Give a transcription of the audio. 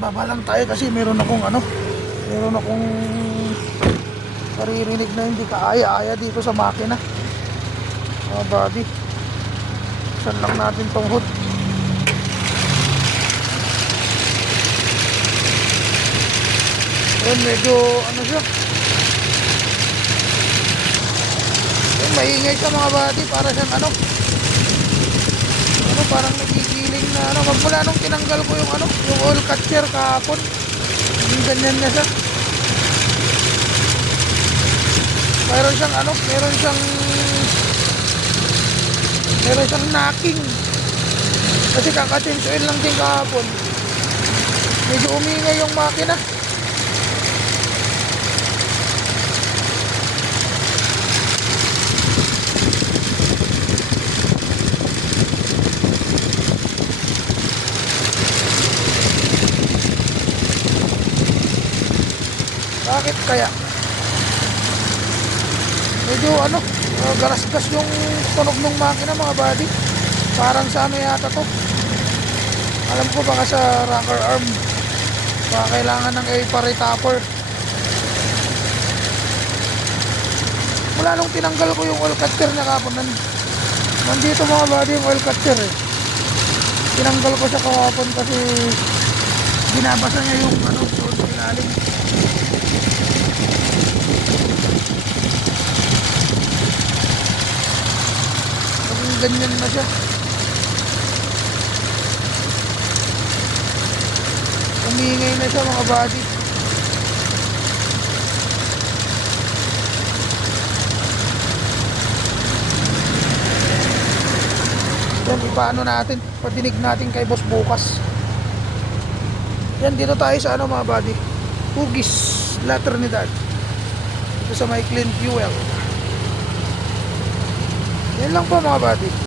baba lang tayo kasi meron akong naririnig na hindi kaaya-aya dito sa makina. Mga buddy, saan lang natin tong hood. Ayun, medyo ano siya, ayun, maingay siya mga buddy. Para siyang parang nagigiling na magmula nung tinanggal ko yung yung oil catcher kahapon. Yung ganyan niya siya. Meron siyang knocking. Kasi kaka-change oil lang din kahapon. Medyo umingay yung makina. Bakit kaya? Medyo garas-gas yung tunog ng makina mga buddy. Parang sa yata to. Alam ko baka sa rocker arm. Baka kailangan ng pa-retapper. Mula nung tinanggal ko yung oil catcher niya kahapon, nandito mga buddy yung oil catcher eh. Tinanggal ko siya kahapon kasi binabasa niya yung doon sa ilalim. Ganyan na siya. Umingay na siya mga buddy. Yan, ipaano natin, patinig natin kay boss bukas. Yan, dito tayo sa mga buddy, Hugis La Trinidad, dito sa may clean fuel. Yan lang po mga buddy.